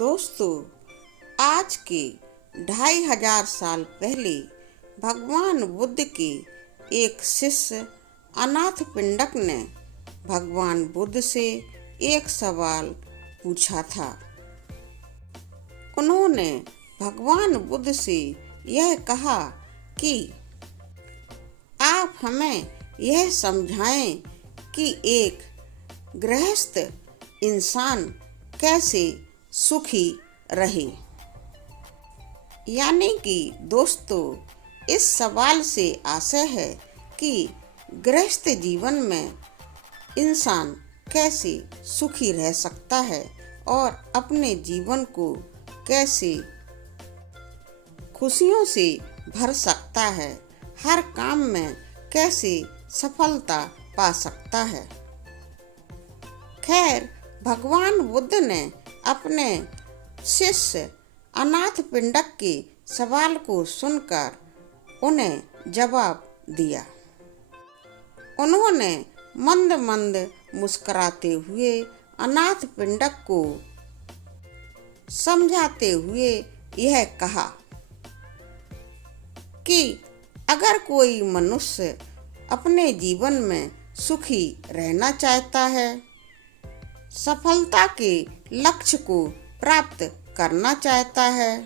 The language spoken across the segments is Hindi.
दोस्तों, आज के 2500 साल पहले भगवान बुद्ध के एक शिष्य अनाथपिंडक ने भगवान बुद्ध से एक सवाल पूछा था। उन्होंने भगवान बुद्ध से यह कहा कि आप हमें यह समझाएं कि एक गृहस्थ इंसान कैसे सुखी रहे। यानी कि दोस्तों, इस सवाल से आशय है कि गृहस्थ जीवन में इंसान कैसे सुखी रह सकता है और अपने जीवन को कैसे खुशियों से भर सकता है, हर काम में कैसे सफलता पा सकता है। खैर, भगवान बुद्ध ने अपने शिष्य अनाथपिंडक के सवाल को सुनकर उन्हें जवाब दिया। उन्होंने मंद मंद मुस्कुराते हुए अनाथपिंडक को समझाते हुए यह कहा कि अगर कोई मनुष्य अपने जीवन में सुखी रहना चाहता है, सफलता के लक्ष्य को प्राप्त करना चाहता है,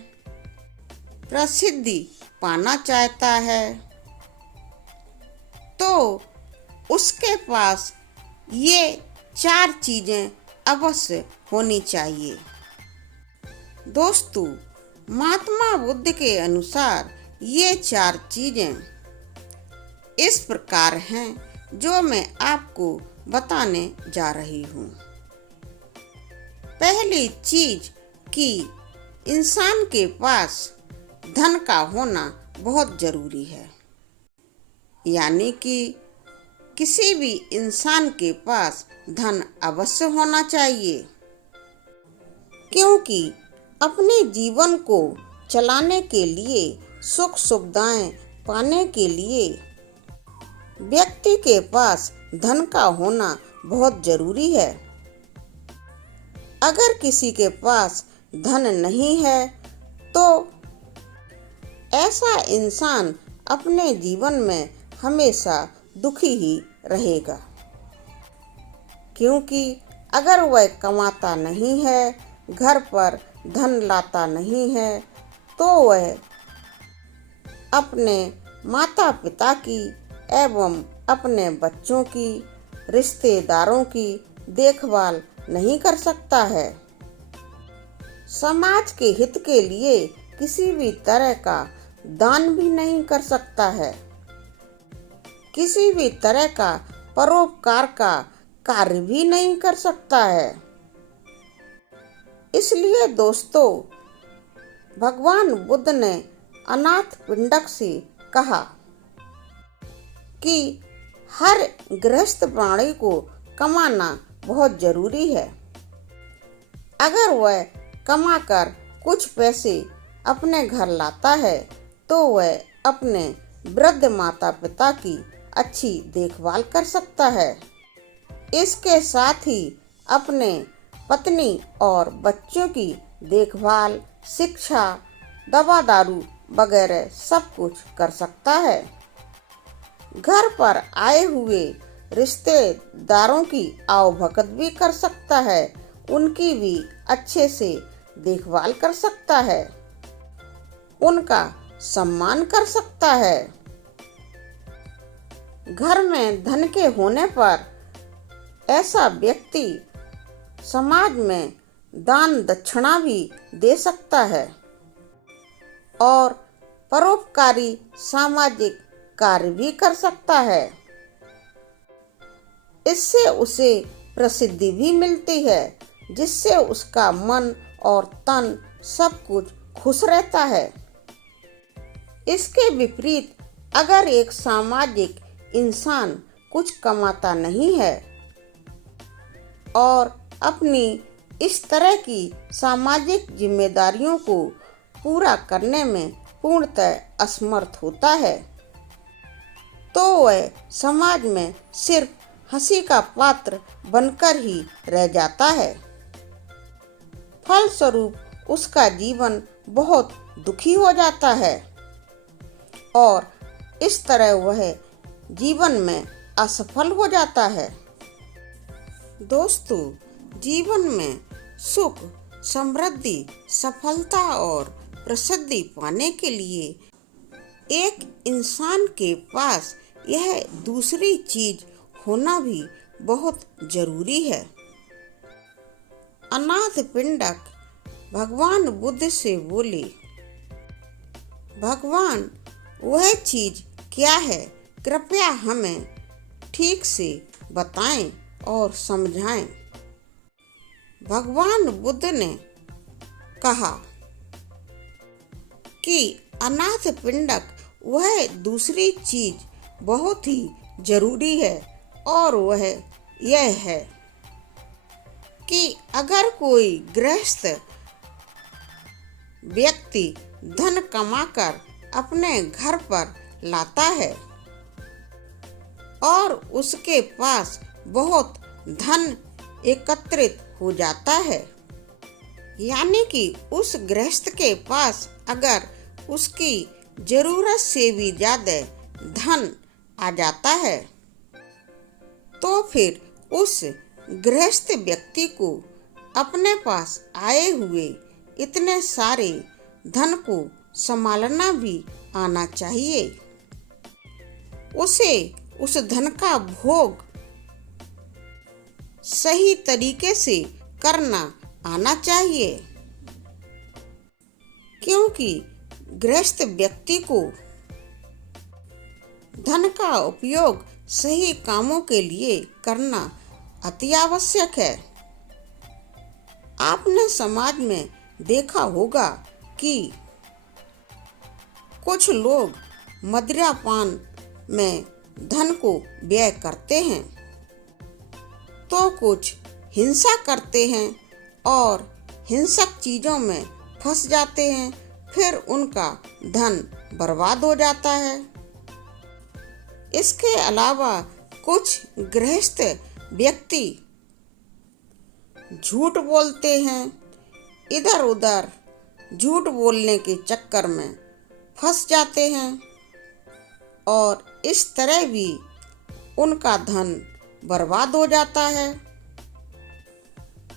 प्रसिद्धि पाना चाहता है, तो उसके पास ये 4 चीजें अवश्य होनी चाहिए। दोस्तों, महात्मा बुद्ध के अनुसार ये 4 चीजें इस प्रकार हैं जो मैं आपको बताने जा रही हूँ। पहली चीज कि इंसान के पास धन का होना बहुत जरूरी है। यानी कि किसी भी इंसान के पास धन अवश्य होना चाहिए, क्योंकि अपने जीवन को चलाने के लिए, सुख सुविधाएं पाने के लिए व्यक्ति के पास धन का होना बहुत जरूरी है। अगर किसी के पास धन नहीं है तो ऐसा इंसान अपने जीवन में हमेशा दुखी ही रहेगा, क्योंकि अगर वह कमाता नहीं है, घर पर धन लाता नहीं है, तो वह अपने माता पिता की एवं अपने बच्चों की, रिश्तेदारों की देखभाल नहीं कर सकता है। समाज के हित के लिए किसी भी तरह का दान भी नहीं कर सकता है, किसी भी तरह का परोपकार का कार्य भी नहीं कर सकता है। इसलिए दोस्तों, भगवान बुद्ध ने अनाथपिंडक से कहा कि हर गृहस्थ प्राणी को कमाना बहुत जरूरी है। अगर वह कमाकर कुछ पैसे अपने घर लाता है तो वह अपने वृद्ध माता पिता की अच्छी देखभाल कर सकता है। इसके साथ ही अपने पत्नी और बच्चों की देखभाल, शिक्षा, दवा दारू वगैरह सब कुछ कर सकता है। घर पर आए हुए रिश्तेदारों की आवभगत भी कर सकता है, उनकी भी अच्छे से देखभाल कर सकता है, उनका सम्मान कर सकता है। घर में धन के होने पर ऐसा व्यक्ति समाज में दान दक्षिणा भी दे सकता है और परोपकारी सामाजिक कार्य भी कर सकता है। इससे उसे प्रसिद्धि भी मिलती है, जिससे उसका मन और तन सब कुछ खुश रहता है। इसके विपरीत अगर एक सामाजिक इंसान कुछ कमाता नहीं है और अपनी इस तरह की सामाजिक जिम्मेदारियों को पूरा करने में पूर्णतः असमर्थ होता है, तो वह समाज में सिर्फ हंसी का पात्र बनकर ही रह जाता है। फलस्वरूप उसका जीवन बहुत दुखी हो जाता है और इस तरह वह जीवन में असफल हो जाता है। दोस्तों, जीवन में सुख, समृद्धि, सफलता और प्रसिद्धि पाने के लिए एक इंसान के पास यह दूसरी चीज होना भी बहुत जरूरी है। अनाथ पिंडक भगवान बुद्ध से बोले, भगवान, वह चीज क्या है? कृपया हमें ठीक से बताएं और समझाएं। भगवान बुद्ध ने कहा कि अनाथ पिंडक, वह दूसरी चीज बहुत ही जरूरी है और वह यह है कि अगर कोई गृहस्थ व्यक्ति धन कमाकर अपने घर पर लाता है और उसके पास बहुत धन एकत्रित हो जाता है, यानी कि उस गृहस्थ के पास अगर उसकी जरूरत से भी ज्यादा धन आ जाता है, तो फिर उस गृहस्थ व्यक्ति को अपने पास आए हुए इतने सारे धन को संभालना भी आना चाहिए। उसे उस धन का भोग सही तरीके से करना आना चाहिए, क्योंकि गृहस्थ व्यक्ति को धन का उपयोग सही कामों के लिए करना अति आवश्यक है। आपने समाज में देखा होगा कि कुछ लोग मदिरापान में धन को व्यय करते हैं, तो कुछ हिंसा करते हैं और हिंसक चीजों में फंस जाते हैं, फिर उनका धन बर्बाद हो जाता है। इसके अलावा कुछ गृहस्थ व्यक्ति झूठ बोलते हैं, इधर उधर झूठ बोलने के चक्कर में फंस जाते हैं और इस तरह भी उनका धन बर्बाद हो जाता है।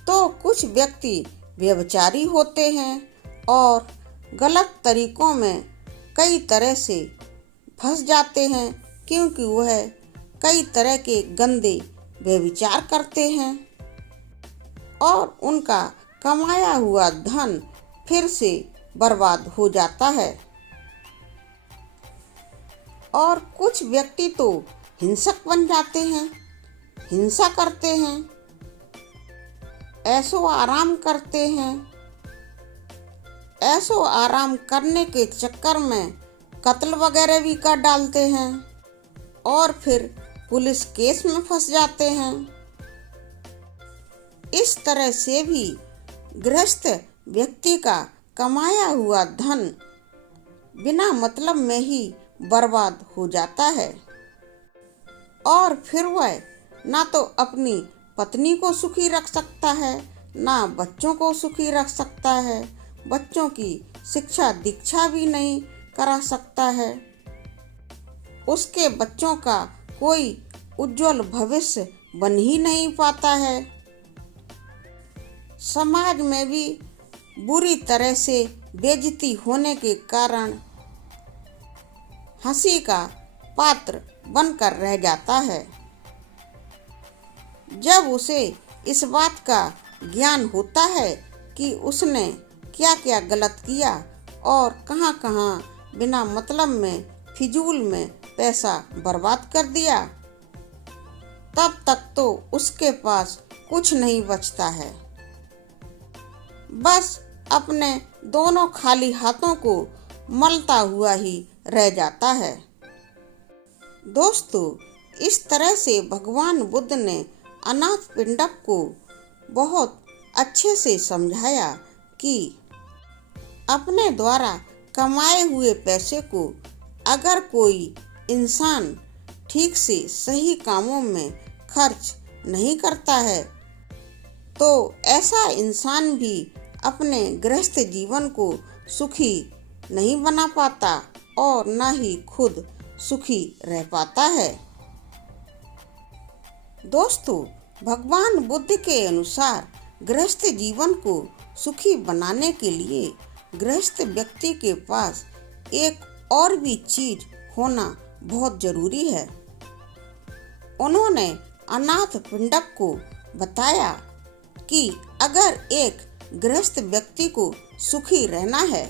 तो कुछ व्यक्ति व्यभिचारी होते हैं और गलत तरीकों में कई तरह से फंस जाते हैं, क्योंकि वह कई तरह के गंदे व्यभिचार करते हैं और उनका कमाया हुआ धन फिर से बर्बाद हो जाता है। और कुछ व्यक्ति तो हिंसक बन जाते हैं, हिंसा करते हैं, ऐशो आराम करते हैं। ऐशो आराम करने के चक्कर में कत्ल वगैरह भी कर डालते हैं और फिर पुलिस केस में फंस जाते हैं। इस तरह से भी गृहस्थ व्यक्ति का कमाया हुआ धन बिना मतलब में ही बर्बाद हो जाता है और फिर वह ना तो अपनी पत्नी को सुखी रख सकता है, ना बच्चों को सुखी रख सकता है, बच्चों की शिक्षा दीक्षा भी नहीं करा सकता है, उसके बच्चों का कोई उज्जवल भविष्य बन ही नहीं पाता है। समाज में भी बुरी तरह से बेइज्जती होने के कारण हंसी का पात्र बनकर रह जाता है। जब उसे इस बात का ज्ञान होता है कि उसने क्या क्या गलत किया और कहां कहां बिना मतलब में फिजूल में पैसा बर्बाद कर दिया, तब तक तो उसके पास कुछ नहीं बचता है, बस अपने दोनों खाली हाथों को मलता हुआ ही रह जाता है। दोस्तों, इस तरह से भगवान बुद्ध ने अनाथ पिंडक को बहुत अच्छे से समझाया कि अपने द्वारा कमाए हुए पैसे को अगर कोई इंसान ठीक से सही कामों में खर्च नहीं करता है, तो ऐसा इंसान भी अपने गृहस्थ जीवन को सुखी नहीं बना पाता और न ही खुद सुखी रह पाता है। दोस्तों, भगवान बुद्ध के अनुसार गृहस्थ जीवन को सुखी बनाने के लिए गृहस्थ व्यक्ति के पास एक और भी चीज होना बहुत जरूरी है। उन्होंने अनाथ पिंडक को बताया कि अगर एक गृहस्थ व्यक्ति को सुखी रहना है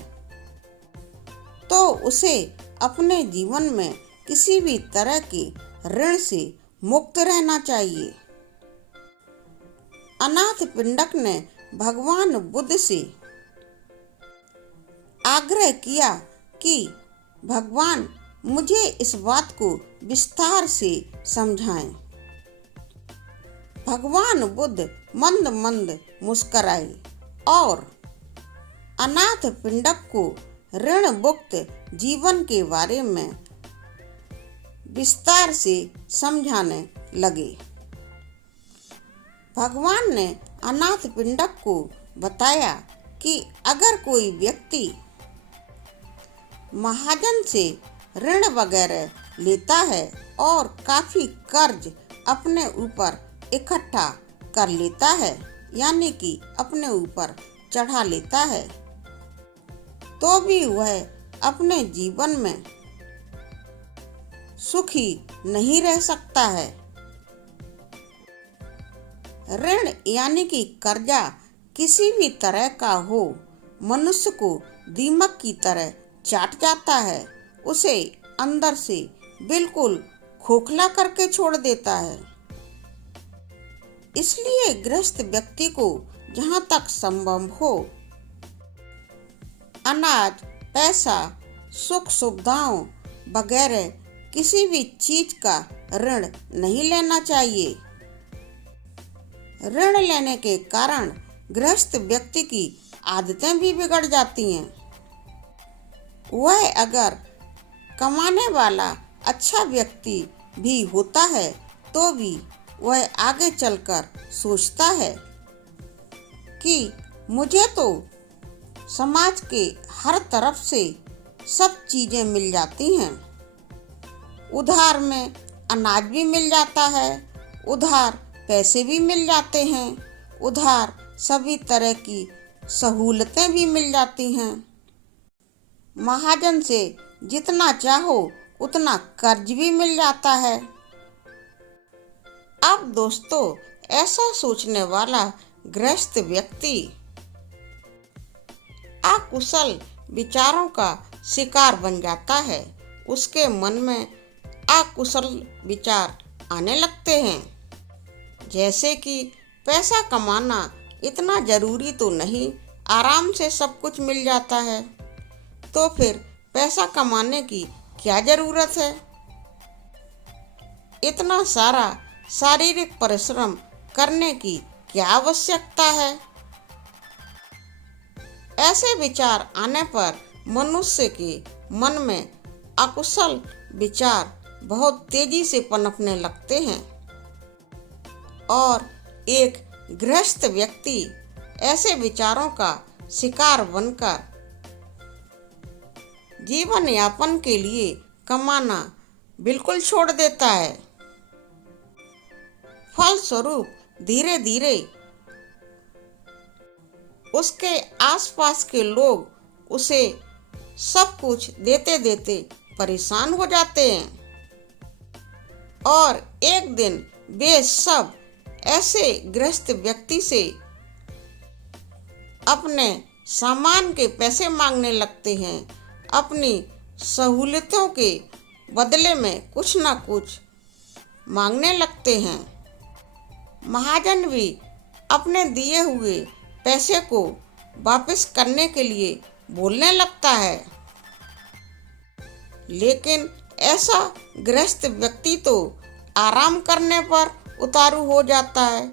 तो उसे अपने जीवन में किसी भी तरह के ऋण से मुक्त रहना चाहिए। अनाथ पिंडक ने भगवान बुद्ध से आग्रह किया कि भगवान मुझे इस बात को विस्तार से समझाएं। भगवान बुद्ध मंद मंद मुस्कुराए और अनाथ पिंडक को ऋण मुक्त जीवन के बारे में विस्तार से समझाने लगे। भगवान ने अनाथ पिंडक को बताया कि अगर कोई व्यक्ति महाजन से ऋण वगैरह लेता है और काफी कर्ज अपने ऊपर इकट्ठा कर लेता है, यानी कि अपने ऊपर चढ़ा लेता है, तो भी वह अपने जीवन में सुखी नहीं रह सकता है। ऋण यानी कि कर्जा किसी भी तरह का हो, मनुष्य को दीमक की तरह चाट जाता है, उसे अंदर से बिल्कुल खोखला करके छोड़ देता है। इसलिए गृहस्थ व्यक्ति को जहाँ तक संभव हो अनाज, पैसा, सुख सुविधाओं वगैरह किसी भी चीज का ऋण नहीं लेना चाहिए। ऋण लेने के कारण गृहस्थ व्यक्ति की आदतें भी बिगड़ जाती हैं। वह अगर कमाने वाला अच्छा व्यक्ति भी होता है तो भी वह आगे चलकर सोचता है कि मुझे तो समाज के हर तरफ से सब चीजें मिल जाती हैं। उधार में अनाज भी मिल जाता है, उधार पैसे भी मिल जाते हैं, उधार सभी तरह की सहूलतें भी मिल जाती हैं। महाजन से जितना चाहो उतना कर्ज भी मिल जाता है। अब दोस्तों, ऐसा सोचने वाला गृहस्थ व्यक्ति अकुशल विचारों का शिकार बन जाता है। उसके मन में अकुशल विचार आने लगते हैं, जैसे कि पैसा कमाना इतना जरूरी तो नहीं, आराम से सब कुछ मिल जाता है, तो फिर पैसा कमाने की क्या जरूरत है, इतना सारा शारीरिक परिश्रम करने की क्या आवश्यकता है। ऐसे विचार आने पर मनुष्य के मन में अकुशल विचार बहुत तेजी से पनपने लगते हैं और एक गृहस्थ व्यक्ति ऐसे विचारों का शिकार बनकर जीवन यापन के लिए कमाना बिल्कुल छोड़ देता है। फलस्वरूप धीरे धीरे उसके आसपास के लोग उसे सब कुछ देते देते परेशान हो जाते हैं और एक दिन वे सब ऐसे गृहस्थ व्यक्ति से अपने सामान के पैसे मांगने लगते हैं, अपनी सहूलतों के बदले में कुछ ना कुछ मांगने लगते हैं। महाजन भी अपने दिए हुए पैसे को वापस करने के लिए बोलने लगता है, लेकिन ऐसा गृहस्थ व्यक्ति तो आराम करने पर उतारू हो जाता है,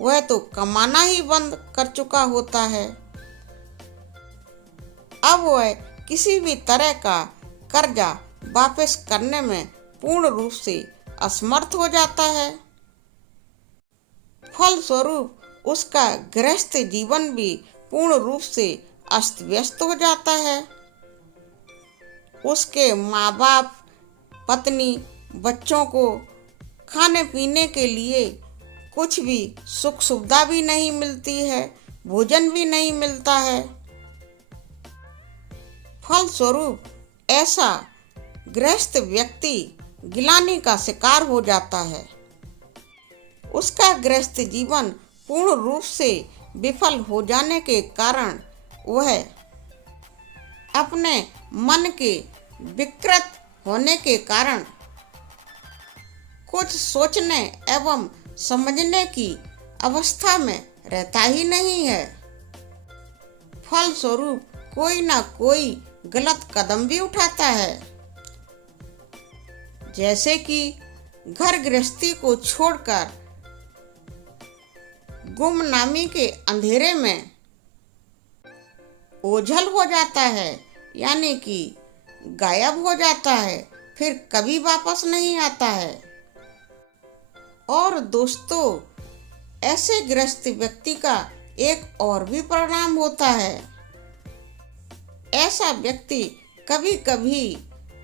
वह तो कमाना ही बंद कर चुका होता है। अब वह किसी भी तरह का कर्जा वापस करने में पूर्ण रूप से असमर्थ हो जाता है। फलस्वरूप उसका गृहस्थ जीवन भी पूर्ण रूप से अस्त व्यस्त हो जाता है। उसके माँ बाप, पत्नी, बच्चों को खाने पीने के लिए कुछ भी सुख सुविधा भी नहीं मिलती है, भोजन भी नहीं मिलता है। फलस्वरूप ऐसा गृहस्थ व्यक्ति गिलानी का शिकार हो जाता है। उसका गृहस्थ जीवन पूर्ण रूप से विफल हो जाने के कारण वह अपने मन के विकृत होने के कारण कुछ सोचने एवं समझने की अवस्था में रहता ही नहीं है। फलस्वरूप कोई ना कोई गलत कदम भी उठाता है, जैसे कि घर गृहस्थी को छोड़कर गुमनामी के अंधेरे में ओझल हो जाता है, यानी कि गायब हो जाता है, फिर कभी वापस नहीं आता है। और दोस्तों, ऐसे गृहस्थ व्यक्ति का एक और भी परिणाम होता है। ऐसा व्यक्ति कभी कभी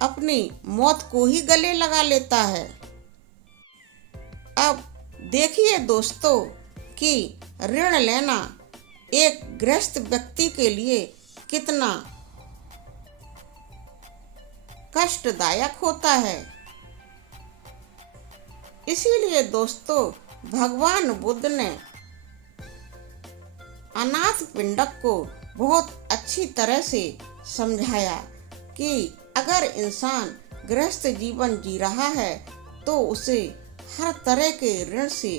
अपनी मौत को ही गले लगा लेता है। अब देखिए दोस्तों कि ऋण लेना एक गृहस्थ व्यक्ति के लिए कितना कष्टदायक होता है। इसीलिए दोस्तों, भगवान बुद्ध ने अनाथ पिंडक को बहुत अच्छी तरह से समझाया कि अगर इंसान गृहस्थ जीवन जी रहा है तो उसे हर तरह के ऋण से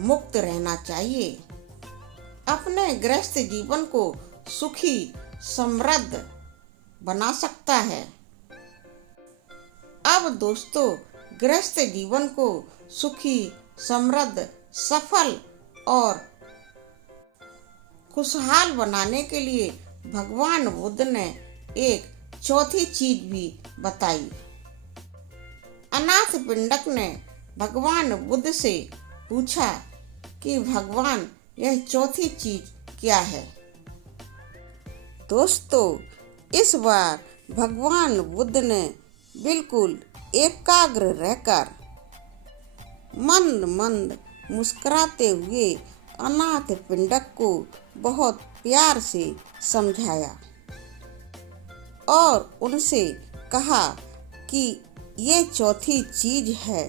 मुक्त रहना चाहिए। अपने गृहस्थ जीवन को सुखी समृद्ध बना सकता है। अब दोस्तों, गृहस्थ जीवन को सुखी, समृद्ध, सफल और खुशहाल बनाने के लिए भगवान बुद्ध ने एक चौथी चीज भी बताई। अनाथ पिंडक ने भगवान बुद्ध से पूछा कि भगवान, यह चौथी चीज क्या है? दोस्तों, इस बार भगवान बुद्ध ने बिल्कुल एकाग्र रहकर मंद मंद मुस्कुराते हुए अनाथ पिंडक को बहुत प्यार से समझाया और उनसे कहा कि ये चौथी चीज है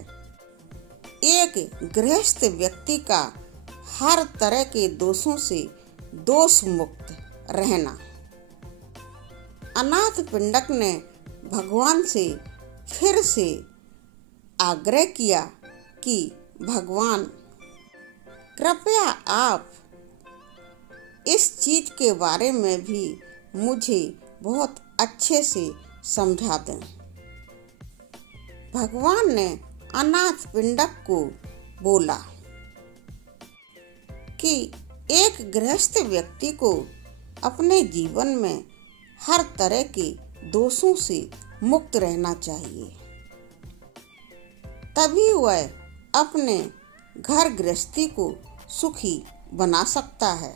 एक गृहस्थ व्यक्ति का हर तरह के दोषों से दोष मुक्त रहना। अनाथ पिंडक ने भगवान से फिर से आग्रह किया कि भगवान, कृपया आप इस चीज के बारे में भी मुझे बहुत अच्छे से समझा दें। भगवान ने अनाथ पिंडक को बोला कि एक गृहस्थ व्यक्ति को अपने जीवन में हर तरह के दोषों से मुक्त रहना चाहिए, तभी वह अपने घर गृहस्थी को सुखी बना सकता है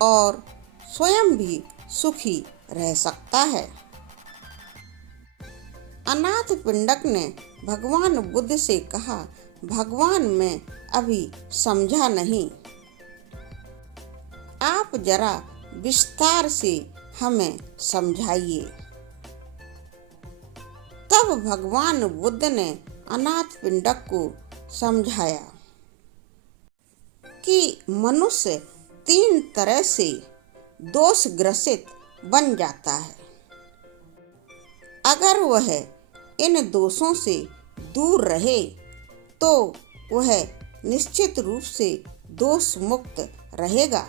और स्वयं भी सुखी रह सकता है। अनाथ पिंडक ने भगवान बुद्ध से कहा, भगवान, मैं अभी समझा नहीं, आप जरा विस्तार से हमें समझाइए। तब भगवान बुद्ध ने अनाथ पिंडक को समझाया कि मनुष्य 3 तरह से दोष ग्रसित बन जाता है। अगर वह इन दोषों से दूर रहे तो वह निश्चित रूप से दोष मुक्त रहेगा।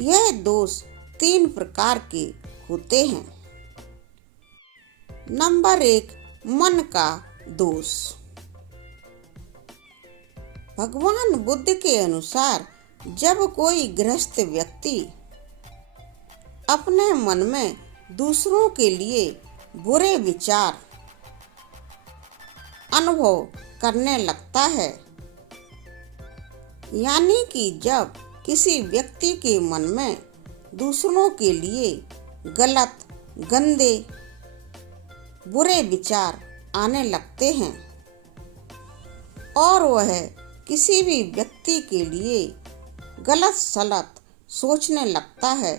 यह दोष 3 प्रकार के होते हैं। नंबर 1, मन का दोष। भगवान बुद्ध के अनुसार जब कोई गृहस्थ व्यक्ति अपने मन में दूसरों के लिए बुरे विचार अनुभव करने लगता है, यानी कि जब किसी व्यक्ति के मन में दूसरों के लिए गलत, गंदे, बुरे विचार आने लगते हैं और वह किसी भी व्यक्ति के लिए गलत सलत सोचने लगता है,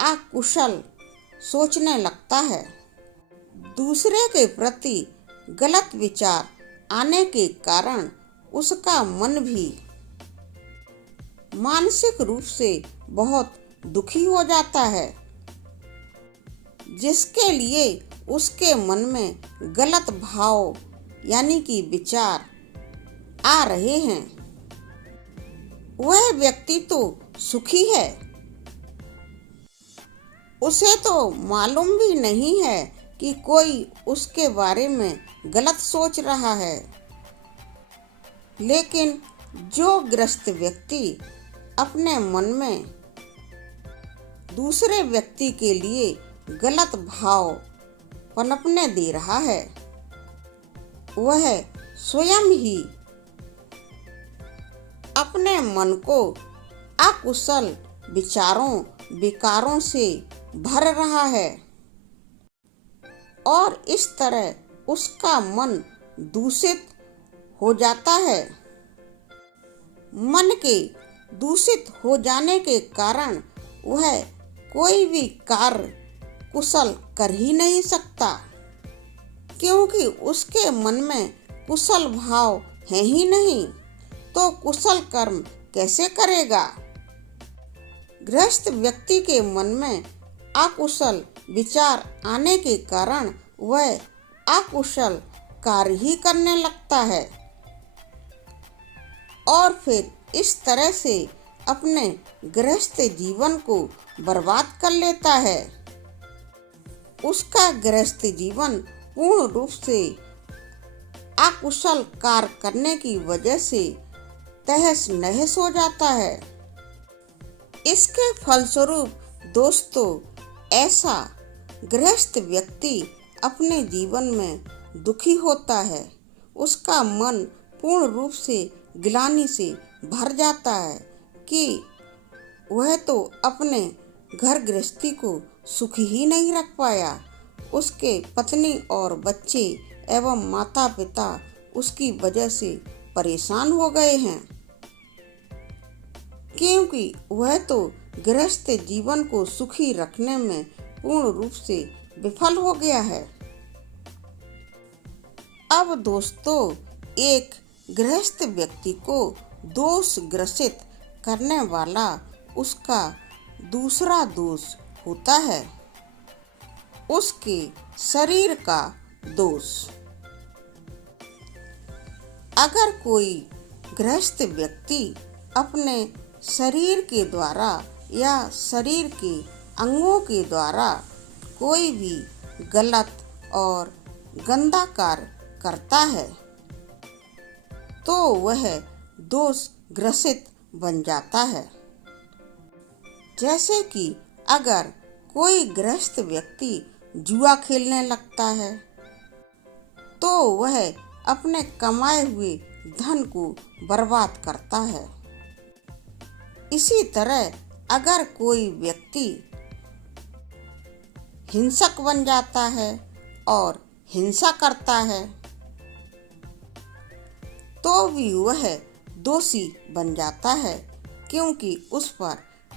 अकुशल सोचने लगता है। दूसरे के प्रति गलत विचार आने के कारण उसका मन भी मानसिक रूप से बहुत दुखी हो जाता है, जिसके लिए उसके मन में गलत भाव यानी कि विचार आ रहे हैं। वह व्यक्ति तो सुखी है, उसे तो मालूम भी नहीं है कि कोई उसके बारे में गलत सोच रहा है। लेकिन जो ग्रस्त व्यक्ति अपने मन में दूसरे व्यक्ति के लिए गलत भाव पनपने दे रहा है, वह स्वयं ही अपने मन को अकुशल विचारों, विकारों से भर रहा है और इस तरह उसका मन दूषित हो जाता है। मन के दूषित हो जाने के कारण वह कोई भी कार्य कुशल कर ही नहीं सकता, क्योंकि उसके मन में कुशल भाव है ही नहीं, तो कुशल कर्म कैसे करेगा। गृहस्थ व्यक्ति के मन में अकुशल विचार आने के कारण वह अकुशल कार्य ही करने लगता है और फिर इस तरह से अपने गृहस्थ जीवन को बर्बाद कर लेता है। उसका गृहस्थ जीवन पूर्ण रूप से अकुशल कार्य करने की वजह से तहस नहस हो जाता है। इसके फलस्वरूप दोस्तों, ऐसा गृहस्थ व्यक्ति अपने जीवन में दुखी होता है। उसका मन पूर्ण रूप से ग्लानि से भर जाता है कि वह तो अपने घर गृहस्थी को सुखी ही नहीं रख पाया। उसके पत्नी और बच्चे एवं माता पिता उसकी वजह से परेशान हो गए हैं, क्योंकि वह तो गृहस्थ जीवन को सुखी रखने में पूर्ण रूप से विफल हो गया है। अब दोस्तों, एक गृहस्थ व्यक्ति को दोष ग्रसित करने वाला उसका दूसरा दोष होता है, उसके शरीर का दोष। अगर कोई गृहस्थ व्यक्ति अपने शरीर के द्वारा या शरीर के अंगों के द्वारा कोई भी गलत और गंदा कार्य करता है, तो वह दोष ग्रसित बन जाता है। जैसे कि अगर कोई गृहस्थ व्यक्ति जुआ खेलने लगता है, तो वह अपने कमाए हुए धन को बर्बाद करता है। इसी तरह अगर कोई व्यक्ति हिंसक बन जाता है और हिंसा करता है, तो भी वह दोषी बन जाता है, क्योंकि उस पर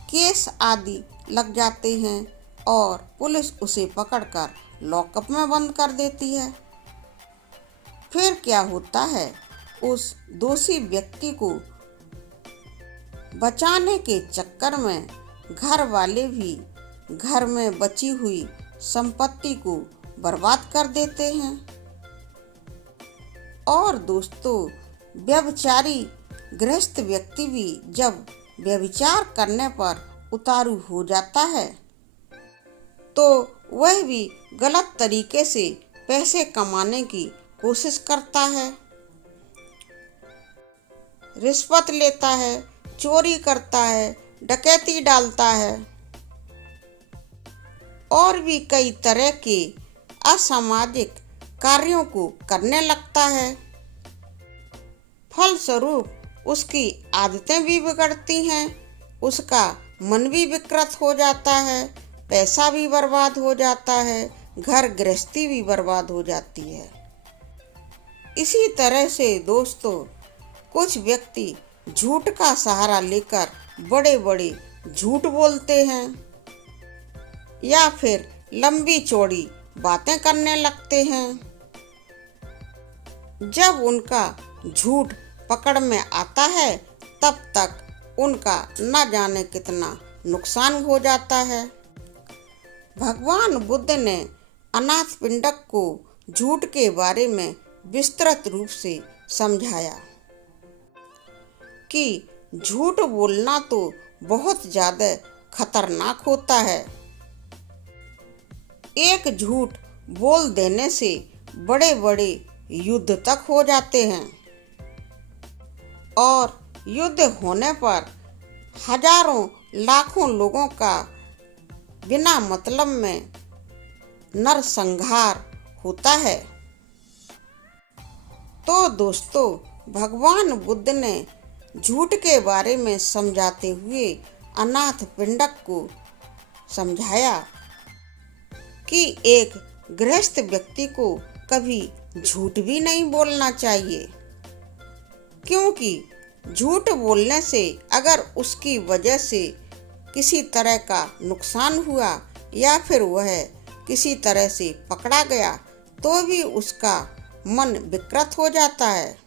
केस आदि लग जाते हैं और पुलिस उसे पकड़कर लॉकअप में बंद कर देती है। फिर क्या होता है, उस दोषी व्यक्ति को बचाने के चक्कर में घर वाले भी घर में बची हुई संपत्ति को बर्बाद कर देते हैं। और दोस्तों, व्यभिचारी गृहस्थ व्यक्ति भी जब व्यभिचार करने पर उतारू हो जाता है, तो वह भी गलत तरीके से पैसे कमाने की कोशिश करता है, रिश्वत लेता है, चोरी करता है, डकैती डालता है और भी कई तरह के असामाजिक कार्यों को करने लगता है। फलस्वरूप उसकी आदतें भी बिगड़ती हैं, उसका मन भी विकृत हो जाता है, पैसा भी बर्बाद हो जाता है, घर गृहस्थी भी बर्बाद हो जाती है। इसी तरह से दोस्तों, कुछ व्यक्ति झूठ का सहारा लेकर बड़े बड़े झूठ बोलते हैं या फिर लंबी चौड़ी बातें करने लगते हैं। जब उनका झूठ पकड़ में आता है तब तक उनका न जाने कितना नुकसान हो जाता है। भगवान बुद्ध ने अनाथपिंडक को झूठ के बारे में विस्तृत रूप से समझाया कि झूठ बोलना तो बहुत ज्यादा खतरनाक होता है। एक झूठ बोल देने से बड़े बड़े युद्ध तक हो जाते हैं और युद्ध होने पर हजारों लाखों लोगों का बिना मतलब में नरसंहार होता है। तो दोस्तों, भगवान बुद्ध ने झूठ के बारे में समझाते हुए अनाथपिंडक को समझाया कि एक गृहस्थ व्यक्ति को कभी झूठ भी नहीं बोलना चाहिए, क्योंकि झूठ बोलने से अगर उसकी वजह से किसी तरह का नुकसान हुआ या फिर वह किसी तरह से पकड़ा गया तो भी उसका मन विकृत हो जाता है।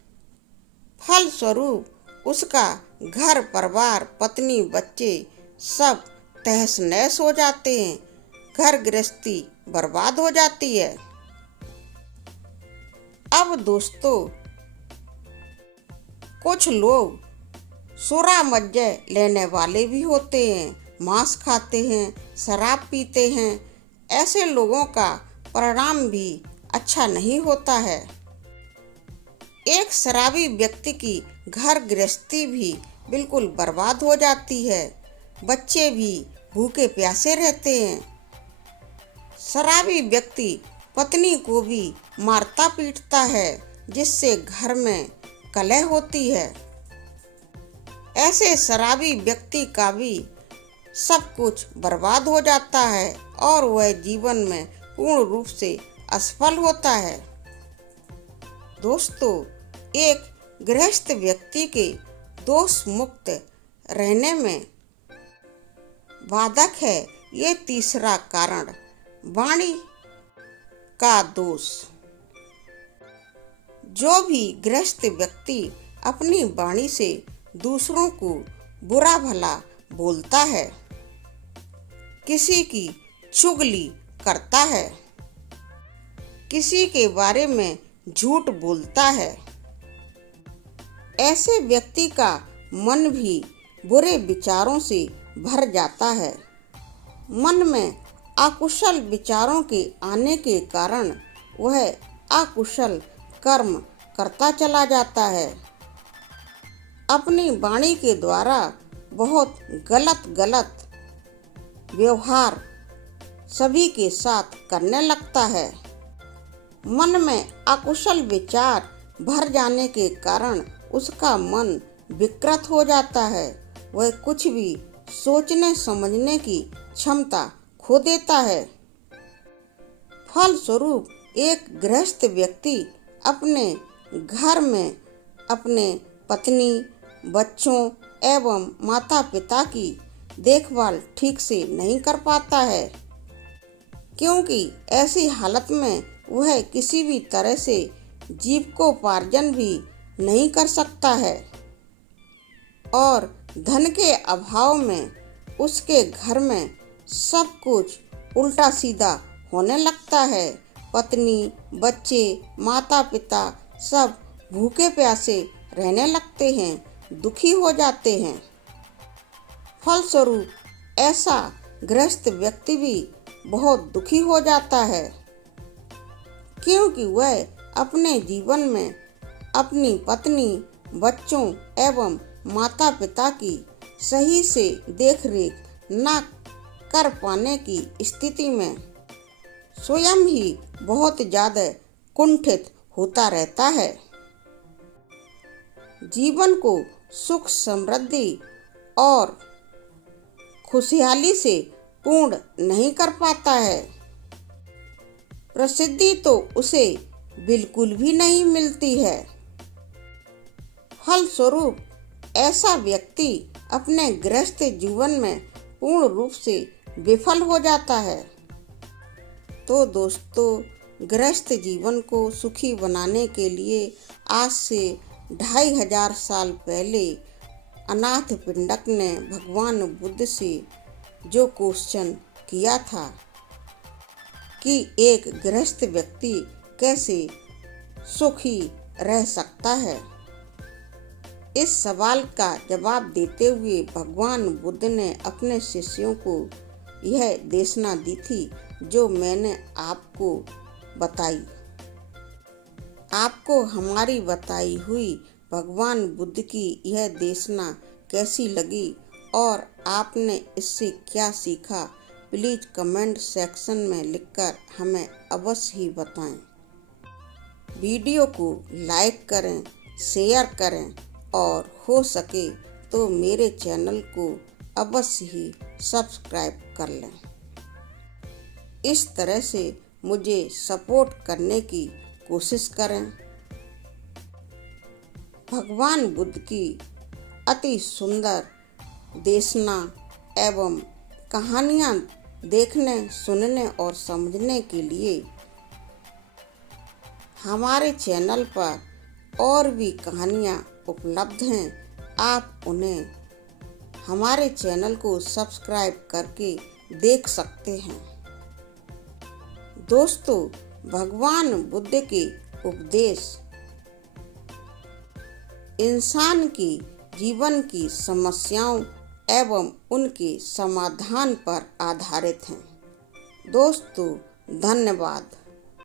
फलस्वरूप उसका घर परिवार, पत्नी, बच्चे सब तहस नहस हो जाते हैं, घर गृहस्थी बर्बाद हो जाती है। अब दोस्तों, कुछ लोग सुरा मज्जे लेने वाले भी होते हैं, मांस खाते हैं, शराब पीते हैं। ऐसे लोगों का परिणाम भी अच्छा नहीं होता है। एक शराबी व्यक्ति की घर गृहस्थी भी बिल्कुल बर्बाद हो जाती है, बच्चे भी भूखे प्यासे रहते हैं। शराबी व्यक्ति पत्नी को भी मारता पीटता है, जिससे घर में कलह होती है। ऐसे शराबी व्यक्ति का भी सब कुछ बर्बाद हो जाता है और वह जीवन में पूर्ण रूप से असफल होता है। दोस्तों, एक गृहस्थ व्यक्ति के दोष मुक्त रहने में बाधक है ये तीसरा कारण, वाणी का दोष। जो भी गृहस्थ व्यक्ति अपनी वाणी से दूसरों को बुरा भला बोलता है, किसी की चुगली करता है, किसी के बारे में झूठ बोलता है, ऐसे व्यक्ति का मन भी बुरे विचारों से भर जाता है। मन में अकुशल विचारों के आने के कारण वह अकुशल कर्म करता चला जाता है। अपनी वाणी के द्वारा बहुत गलत व्यवहार सभी के साथ करने लगता है। मन में अकुशल विचार भर जाने के कारण उसका मन विकृत हो जाता है। वह कुछ भी सोचने समझने की क्षमता खो देता है। फलस्वरूप एक गृहस्थ व्यक्ति अपने घर में अपने पत्नी, बच्चों एवं माता पिता की देखभाल ठीक से नहीं कर पाता है, क्योंकि ऐसी हालत में वह किसी भी तरह से जीविकोपार्जन भी नहीं कर सकता है और धन के अभाव में उसके घर में सब कुछ उल्टा सीधा होने लगता है। पत्नी, बच्चे, माता पिता सब भूखे प्यासे रहने लगते हैं, दुखी हो जाते हैं। फलस्वरूप ऐसा गृहस्थ व्यक्ति भी बहुत दुखी हो जाता है, क्योंकि वह अपने जीवन में अपनी पत्नी, बच्चों एवं माता पिता की सही से देखरेख न कर पाने की स्थिति में स्वयं ही बहुत ज्यादा कुंठित होता रहता है। जीवन को सुख समृद्धि और खुशहाली से पूर्ण नहीं कर पाता है। प्रसिद्धि तो उसे बिल्कुल भी नहीं मिलती है। फलस्वरूप ऐसा व्यक्ति अपने गृहस्थ जीवन में पूर्ण रूप से विफल हो जाता है। तो दोस्तों, गृहस्थ जीवन को सुखी बनाने के लिए आज से 2500 साल पहले अनाथपिंडक ने भगवान बुद्ध से जो क्वेश्चन किया था कि एक गृहस्थ व्यक्ति कैसे सुखी रह सकता है, इस सवाल का जवाब देते हुए भगवान बुद्ध ने अपने शिष्यों को यह देशना दी थी जो मैंने आपको बताई। आपको हमारी बताई हुई भगवान बुद्ध की यह देशना कैसी लगी और आपने इससे क्या सीखा, प्लीज कमेंट सेक्शन में लिखकर हमें अवश्य ही बताएं। वीडियो को लाइक करें, शेयर करें और हो सके तो मेरे चैनल को अवश्य ही सब्सक्राइब कर लें। इस तरह से मुझे सपोर्ट करने की कोशिश करें। भगवान बुद्ध की अति सुंदर देशना एवं कहानियाँ देखने, सुनने और समझने के लिए हमारे चैनल पर और भी कहानियाँ उपलब्ध हैं। आप उन्हें हमारे चैनल को सब्सक्राइब करके देख सकते हैं। दोस्तों, भगवान बुद्ध के उपदेश इंसान की जीवन की समस्याओं एवं उनके समाधान पर आधारित हैं। दोस्तों, धन्यवाद।